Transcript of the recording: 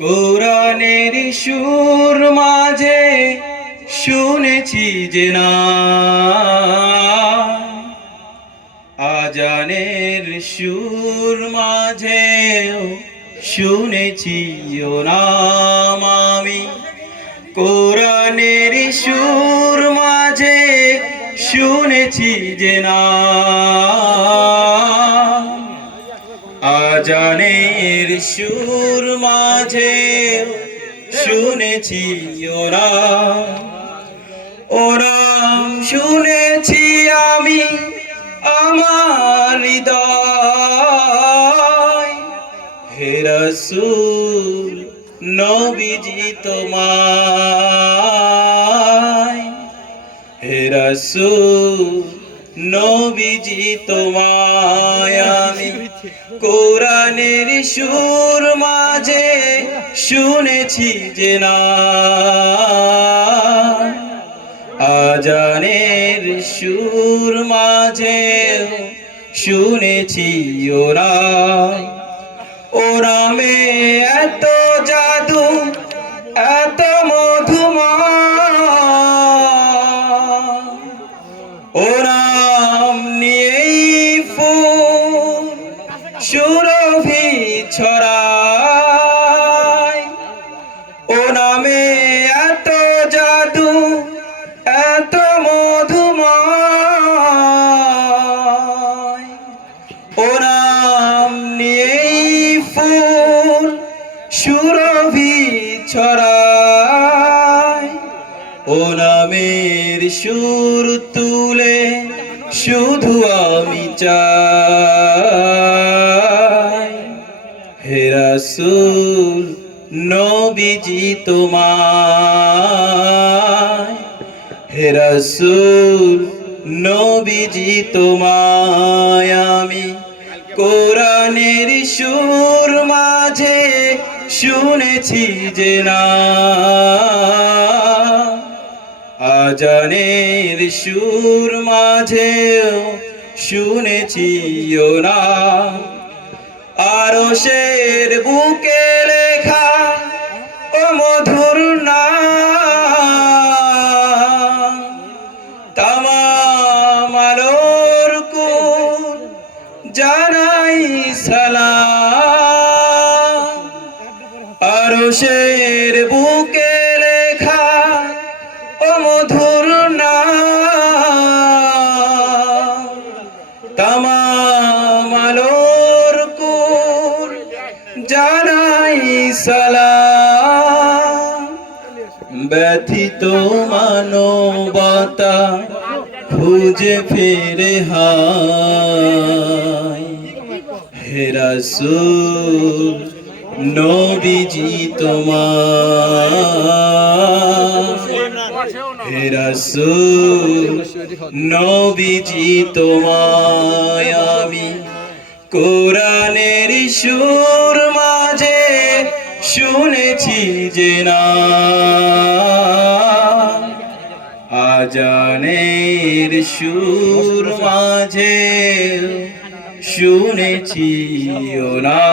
কোরআনের সুর মাঝে শুনেছি যে না, আজানের সুর মাঝেও শুনেছি ও নাম আমি। কোরআনের সুর মাঝে শুনেছি যে না, আজানের সুর মাঝে শুনেছি ওরা ওরা শুনেছি আমি আমার হৃদয়। হে রাসূল নবীজি তোমায়, হে রাসূল নবীজি তোমায় আমি কোরআনের সুর মাঝে শুনেছি যে না, আজানের সুর মাঝে শুনেছি ওরা ওরা মে এত জাদু এত ওরা নিয়েই ফুল সুরভি ছড়ায়। ও নামে এত জাদু এত মধুময়, ও নাম নিয়েই ফুল সুরভি ছড়ায়। ও নামের সুর তুলে শুধু আমি চাই। হে রাসূল নবীজি তোমায়, হে রাসূল নবীজি তোমায় আমি কোরআনের সুর মাঝে শুনেছি যে না, আজানের সুর মাঝেও শুনেছি ও না, আরশের বুকে লেখা ও মধুর নাম, তামাম আলোর কুল জানাই সালাম। আরশের বুকে লেখা ও মধুর নাম, তামাম আলোর কুল জানাই সালাম। ব্যথিত মানবতা খুঁজে ফিরে হায়। হে রাসূল নবীজি তোমায়, হে রাসূল নবীজি তোমায় আমি কোরআনের সুর মাঝে শুনেছি যে না, আজানের সুর মাঝে শুনেছি ও না।